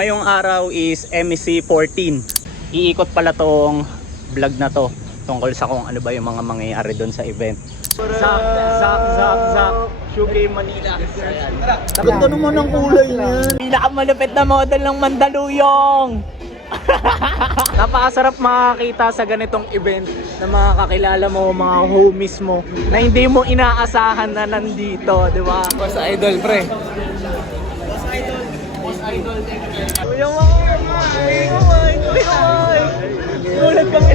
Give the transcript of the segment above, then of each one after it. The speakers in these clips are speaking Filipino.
Ngayong araw is MEC 14. Iikot pala tong vlog na to tungkol sa kung ano ba yung mga mangyayari doon sa event. Zak Shugay Manila. Ganda naman ang kulay niyan. Pinakamalupit na model ng Mandaluyong. Napakasarap makakita sa ganitong event na mga kakilala mo, mga homies mo na hindi mo inaasahan na nandito, di ba? Boss Idol, pre. Kuya Mike! Gulat kami,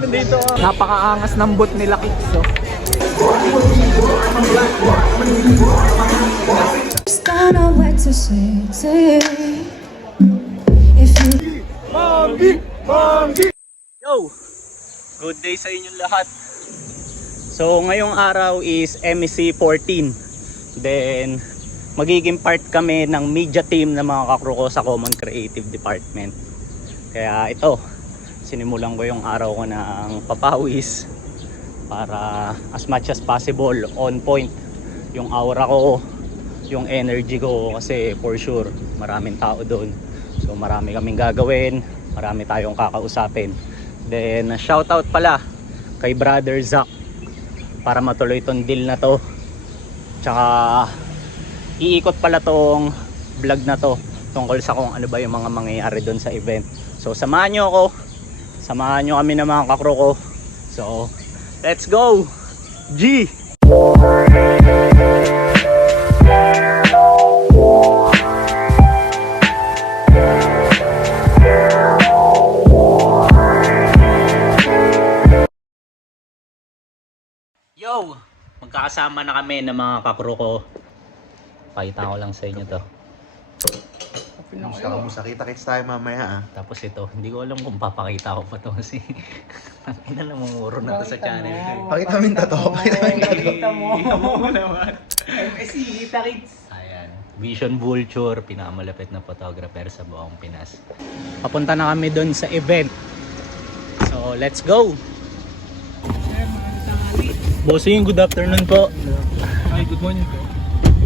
nandito ka. Napakaangas ng boot nila, Kicks. Just don't know what to say. If you Yo! Good day sa inyong lahat. So ngayong araw is MEC 14. Then magiging part kami ng media team ng mga kakru ko sa Common Creative Department. Kaya ito, sinimulan ko yung araw ko ng papawis para as much as possible on point yung aura ko, yung energy ko, kasi for sure maraming tao doon. So marami kaming gagawin, marami tayong kakausapin. Then shoutout pala kay Brother Zach para matuloy tong deal na to. Tsaka iikot pala tong vlog na to tungkol sa kung ano ba yung mga mangyayari doon sa event. So samahan nyo ako, samahan nyo kami ng mga kakro ko. So let's go! G! Yo! Magkakasama na kami ng mga kakro ko. Pakita ko lang sa inyo to. Kamusta kita-kits tayo mamaya ah. Tapos ito, hindi ko alam kung papakita ko pa to kasi ina na mamuro na to sa channel. Pakita mo yung tato. Pakita mo naman. Kita kids. Ayan, Vision Vulture, pinakamalapit na photographer sa buong Pinas. Papunta na kami doon sa event. So, let's go. Bossing, good afternoon po. Ay, good morning po.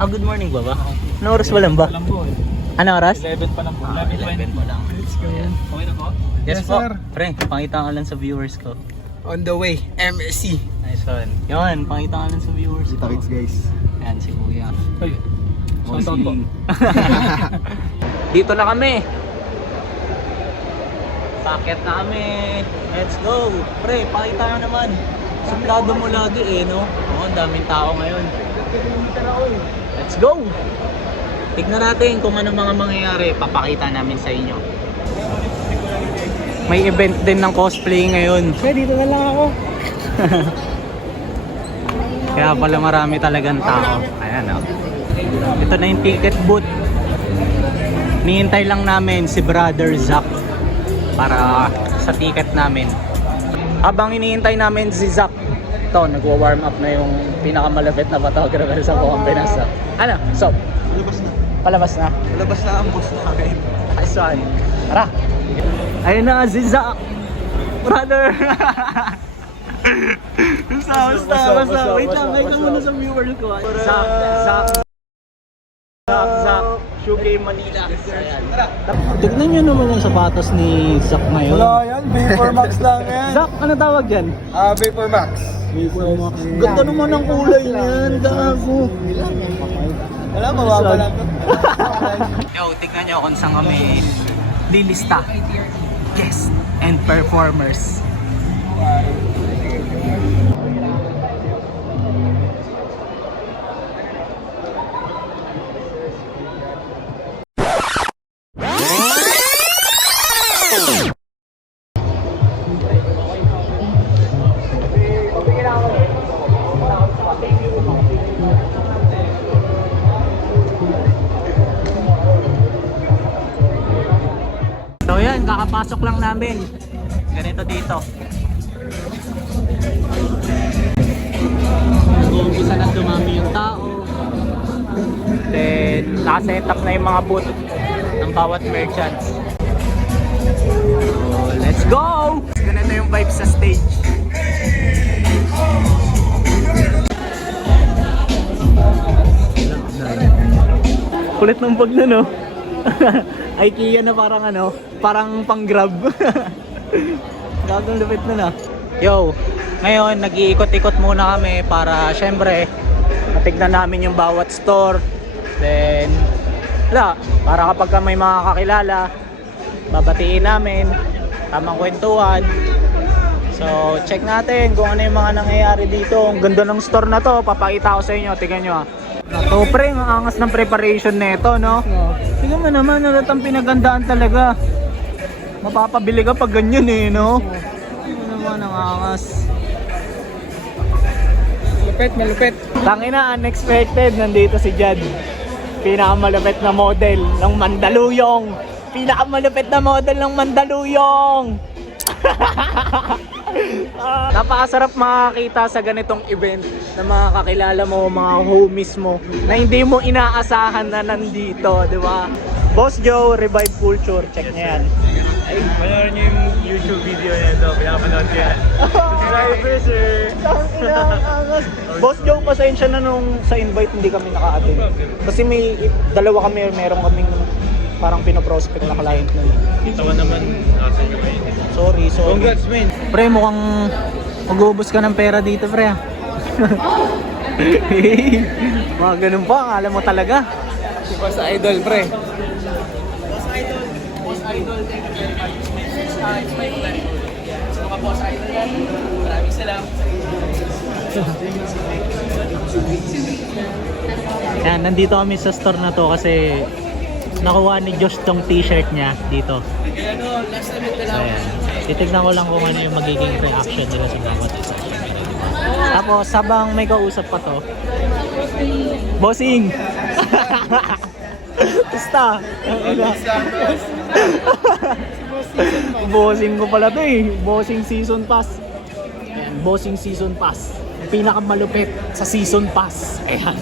Good morning ba ba? Ano oras ba lang ba? Alam po. Ano oras? 11 pa lang po. 11 pa lang. Let's go. Okay na po? Yes, Yes, po. sir. Pre, pakita ka lang sa viewers ko. On the way, MSC. Nice one. Yun, pakita ka lang sa viewers ko. Kita-kits guys. Yan si Kuya. Ay, shoutout po. Dito na kami. Paket na kami. Let's go. Pre, pakita nyo naman. Suplado mo lagi eh, no? Oo, ang daming tao ngayon. Let's go. Tignan natin kung ano mga mangyayari. Papakita namin sa inyo. May event din ng cosplay ngayon. Dito na lang ako. Kaya pala marami talagang tao. Ayan o. Ito na yung ticket booth. Nihintay lang namin si Brother Zach para sa ticket namin. Habang hinihintay namin si Zach, ito, nagwa-warm up na yung pinakamalapit na photographer sa buong Pinas. Ano? So, palabas na. Labas na ang boss namin. Nice one. Tara! Ayun na si Zach! Brother! Basta. Wait lang muna sa viewers ko. Zach. Shugay Manila. Tignan nyo naman yung sapatos ni Zach ngayon. Wala yan, Vapor Max lang yan. Zach, ano tawag yan? Vapor Max. Ganda naman ang kulay niyan, gago. Wala, mababa lang. Yo, tignan nyo kung saan kami lilista. Guests and performers. So yan, kakapasok lang namin. Ganito dito. Nag-uumpisa na dumami yung tao. Then, nakaset up na yung mga booth ng bawat merchants. So, let's go! Ganito yung vibe sa stage. Kulit ng bag na, no? IKEA na parang ano, parang pang-grab. Gagawin lupit na na. Yo, ngayon nag-iikot-ikot muna kami para syempre matignan namin yung bawat store. Then, wala, para kapag may mga kakilala, babatiin namin, tamang kwentuhan. So, check natin kung ano yung mga nangyayari dito. Ang ganda ng store na to, papakita ko sa inyo, tingnan nyo Ito pre, ang angas ng preparation nito, no? Tingnan mo naman, ang pinagandaan talaga. Mapapabili ka pag ganyan eh, no? Tingnan naman, ang angas. Malupit. Tangina, unexpected, nandito si Jad. Pinakamalupit na model ng Mandaluyong. Pinakamalupit na model ng Mandaluyong. Napakasarap makakita sa ganitong event na mga kakilala mo, mga homies mo na hindi mo inaasahan na nandito, di ba? Boss Joe, Revive Culture, check niya yan. Ay, manood niyo yung YouTube video niya ito. Pinapanood ko yan. Subscriber, sir. Tangina, ang angas. Boss Joe, pasensya na nung sa invite hindi kami naka-attend. Kasi may dalawa kami, meron kaming parang pinoprospect na client nun. Ito ka naman, nasa nyo kayo. Sorry. Congrats, man. Pre, mukhang mag-uubos ka ng pera dito, pre. Mga ganun pa, akala mo talaga. Si Boss Idol, pre. Boss Idol, thank you very much. It's my pleasure. So mga Boss Idol yan, maraming salamat sa inyo. Yan, nandito kami sa store na to kasi nakuha ni Josh tong t-shirt niya dito. So yan, titignan ko lang kung ano yung magiging reaction nila sa mga isa. Tapos habang may kausap pa to, Bossing! Basta! Bossing ko pala to eh. Bossing Season Pass. Ayan, Bossing Season Pass. Pinakamalupit sa Season Pass. Ayan.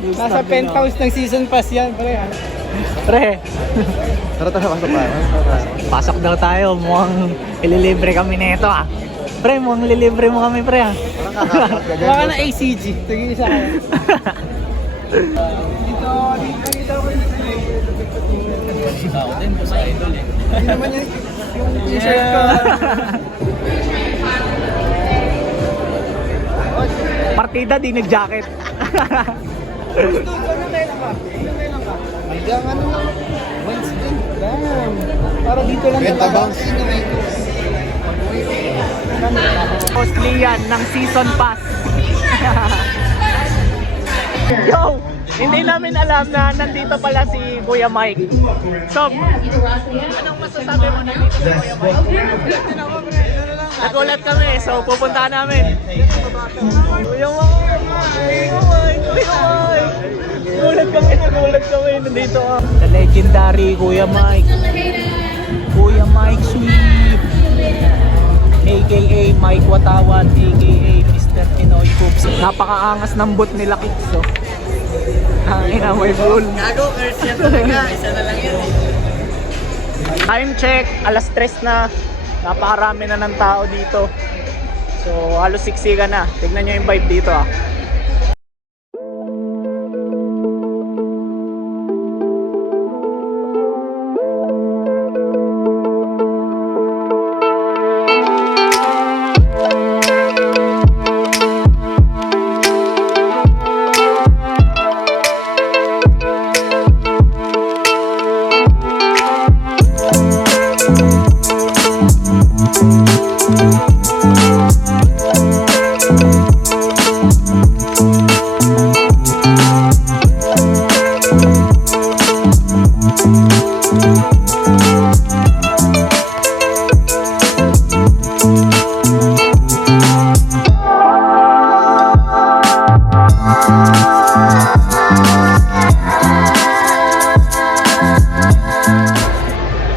Nasa penthouse ng season pass yan, pre. Pre, Tara, pasok pa. pasok daw tayo. Mukhang ililibre kami nito ah. Pre, mukhang lilibre mo kami pre ah. Baka na ACG. Tingin isa kayo. Ako din, Boss Idol eh. Hindi naman yung t-shirt ko. Partida, di nag-jacket. Hanggang ano lang. Wednesday. Damn. Para dito lang talaga. Mostly yan ng Season Pass. Yo! Hindi namin alam na nandito pala si Kuya Mike. So, anong masasabi mo nandito si Kuya Mike? Nagulat kami, so pupuntahan namin. Kuya Mike! Nagulat kami, nandito ka. The legendary Kuya Mike. Kuya Mike Sweet. AKA Mike Watawan, AKA Mr. Pinoy Coops. Napakaangas ng boot nila Kicks, so. Ina, may bull. Gago, curse yan talaga. Isa na lang yan eh. Time check, alas 3 na. Napakarami na ng tao dito. So, halos siksika na. Tignan nyo yung vibe dito ah.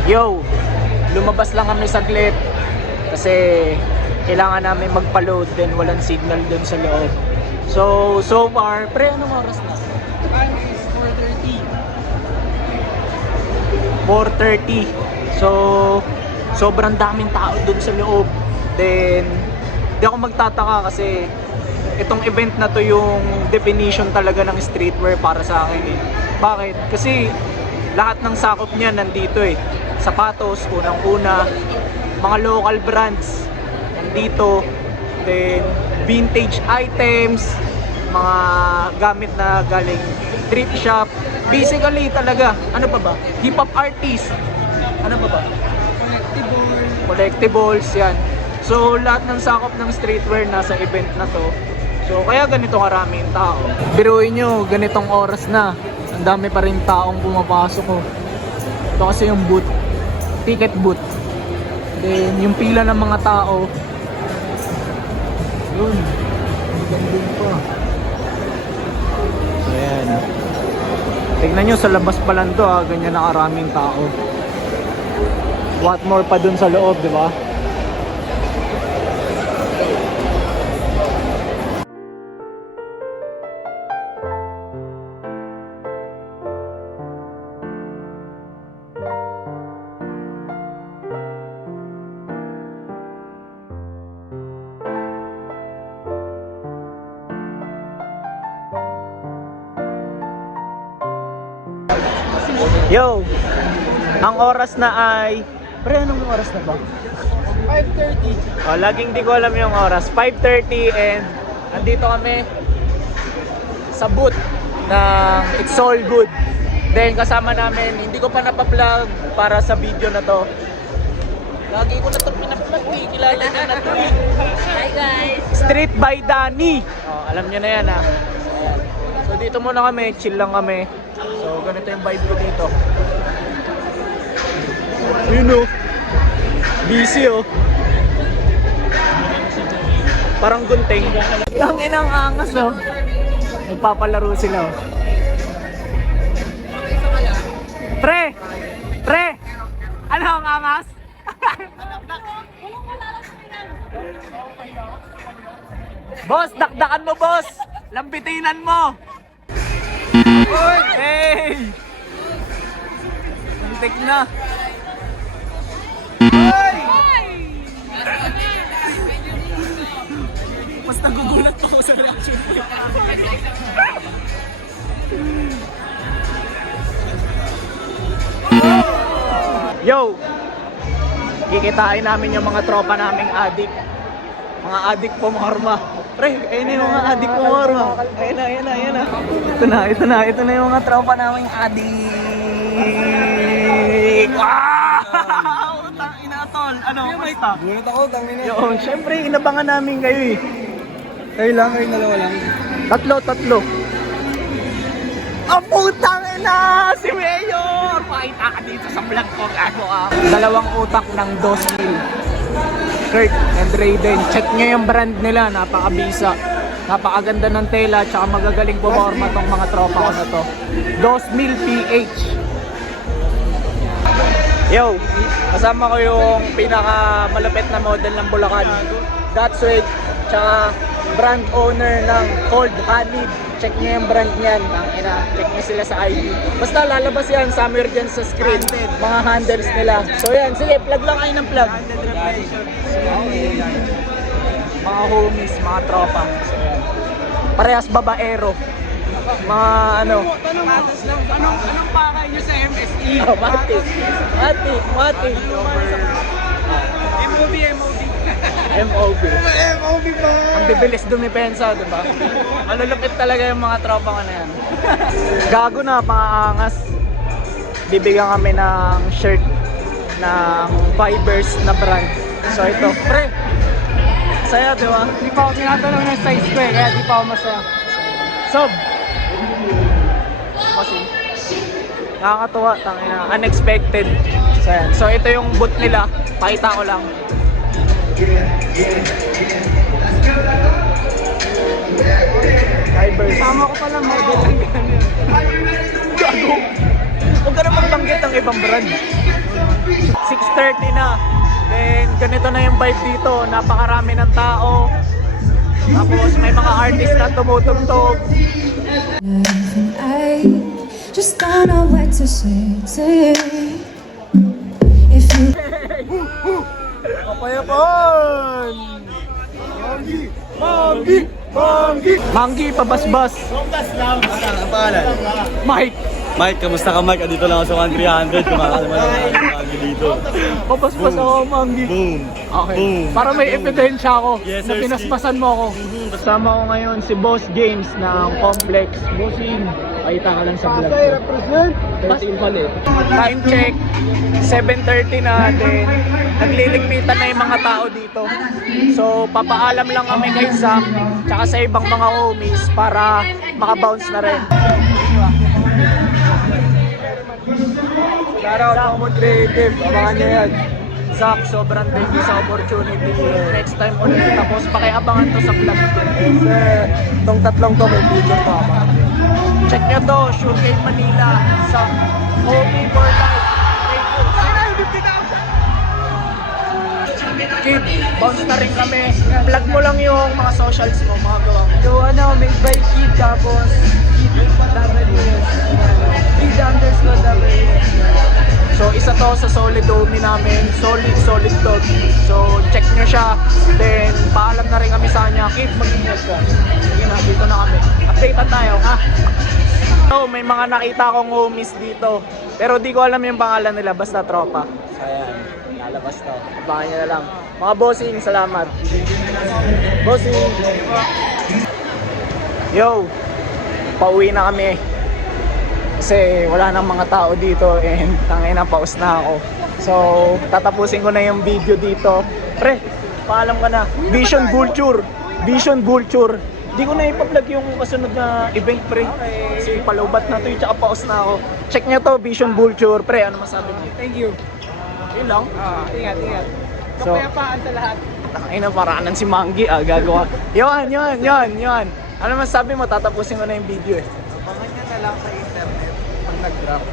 Yo, lumabas lang kami saglit kasi kailangan namin magpa-load then walang signal dun sa loob. So far, pre, anong oras na? Time is 4:30. So, sobrang daming tao dun sa loob. Then, di ako magtataka kasi itong event na to yung definition talaga ng streetwear para sa akin eh. Bakit? Kasi lahat ng sakop niya nandito eh. Sapatos, unang-una, mga local brands nandito, then vintage items, mga gamit na galing thrift shop. Basically talaga, ano pa ba? Hip-hop artist. Ano pa ba? Collectibles, yan. So lahat ng sakop ng streetwear nasa event na to. So kaya ganito karaming tao. Biruin nyo, ganitong oras na, ang dami pa rin taong pumapasok ko. Ito kasi yung booth, ticket booth. Then yung pila ng mga tao, yun, gandun pa. So ayan. Tignan nyo sa labas pa lang to, ganyan na karaming tao. What more pa dun sa loob, di ba? Yo! Ang oras na ay... Pre, anong oras na ba? 5:30. Oh, laging di ko alam yung oras. 5:30 and andito kami sa booth ng It's All Good. Then kasama namin, hindi ko pa napa-vlog para sa video na to. Lagi ko na ito pinaplug eh. Kilala niya na to eh. Hi guys! Street by Danny. Oh, alam niyo na yan ha. So dito muna kami, chill lang kami. So ganito yung vibe ko dito. Yun o. Busy o. Parang gunting. Ang inang angas o. Nagpapalaro sila o. Pre! Pre! Ano ang angas? Boss, dakdakan mo boss! Lambitinan mo! Hey! Muntik na! Mas nagugulat ako sa reaction ko. Yo! Kikitain namin yung mga tropa naming adik. Mga adik pumarma. Pre, ayun na yung mga adik pumarma. Ayun na, ayun na, ayun na. Ito na yung mga tropa naming adik. Wow! Utang ina tol. Ano, basta? Gulat ako, tangin na. Yun, syempre inabangan namin kayo eh. Kayo lang, kayo dalawa lang. Tatlo. Ang putang ina! Si Mayor! Pakita ka dito sa vlog ko, gago ka. Dalawang utak ng 2,000. Kurt and Raiden. Check nyo yung brand nila, napakabisa. Napakaganda ng tela, tsaka magagaling puporma tong mga tropa ko na to. 2,000 PH. Yo, kasama ko yung pinaka malupit na model ng Bulacan. That's it. Tsaka brand owner ng Cold Honey. Check nyo yung brand niyan. Check nyo sila sa ID. Basta lalabas yan somewhere dyan sa screen. Mga handles nila. So yan, sige, plug lang kayo ng plug. Mga homies, mga tropa. So yan. Parehas babaero. Mga ano. Anong pakay nyo sa MSE? Oh, Mati. MOB. MOB pa! Ang bibilis dumipensa, di ba? Malulupit talaga yung mga tropa ko na yan. Gago na, pangaangas. Bibigyan kami ng shirt ng Fibers na brand. So ito, pre. Saya, di ba? Hindi pa ako tinatanong ng size ko eh, kaya di pa ako masaya. Sob! Kasi, nakakatuwa, tangina, unexpected. So, yan. So ito yung boot nila, pakita ko lang. Fibers. Tama ko pala, model lang ganyan. Gago! Huwag ka na magbanggit ng ibang brand. 6:30 na. Then, ganito na yung vibe dito. Napakarami ng tao. Tapos, may mga artist na tumutugtog. And I just don't know what to say to you. If you Kapayapaan! Manggi! Manggi, pabasbas. Ang pangalan? Mike. Mike, kamusta ka Mike? Andito lang ako sa 1-300. Kumakalma lang ako ng Mangi dito. Papaspas ako, Mangi. Boom. Okay. Boom. Para may ebidensya ako Yes, na sir, pinaspasan mo ako. Kasama ko ngayon si Boss James ng Complex. Bossing, pakita ka lang sa vlog ko. 13 pala eh. Time check, 7:30 na din. Nagliligpitan na yung mga tao dito. So, papaalam lang kami kay Zach, tsaka sa ibang mga homies para makabounce na rin. Shoutout Common Creative, abangan nyo yan. Zach, sobrang thank you sa opportunity. Next time ulit, tapos pakiabangan to sa vlog ko. Itong tatlong to may future pa ako. Check nyo to, Sugarcane Manila sa Homie for Life. Kid, bounce na rin kami. Plug mo lang yung mga socials mo, mga gawa mo. So made by Kid tapos Kid WS. Kid _ WS. So isa to sa solid homie namin, solid dog. So check nyo siya, then paalam na rin kami sa kanya, Kid, mag-ingat ka. Sige na, dito na kami. Updatean tayo, ha? So may mga nakita akong homies dito, pero di ko alam yung pangalan nila, basta tropa. So ayan, lalabas to. Abangan nyo na lang. Mga bossing, salamat. Bossing! Yo! Pauwi na kami. Kasi wala nang mga tao dito and tangin na pause na ako. So, tatapusin ko na yung video dito. Pre, paalam ka na. Vision Vulture. Vision Vulture. Di ko na ipa-vlog yung kasunod na event, pre. Kasi palubat na to yung tsaka pause na ako. Check nyo to, Vision Vulture. Pre, ano masabi mo? Thank you. Yun lang. Ingat. So, Kapayapaan sa lahat. tangin na paraanan si Mangi, gagawa. Yun. Ano masabi mo? Tatapusin ko na yung video eh. Abangan nyo na lang sa internet pag nag-drop.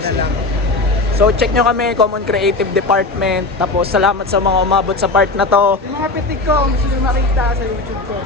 Na lang. So check nyo kami, Common Creative Department. Tapos salamat sa mga umabot sa part na to. Yung mga pitik ko, kung gusto nyo makita sa YouTube ko.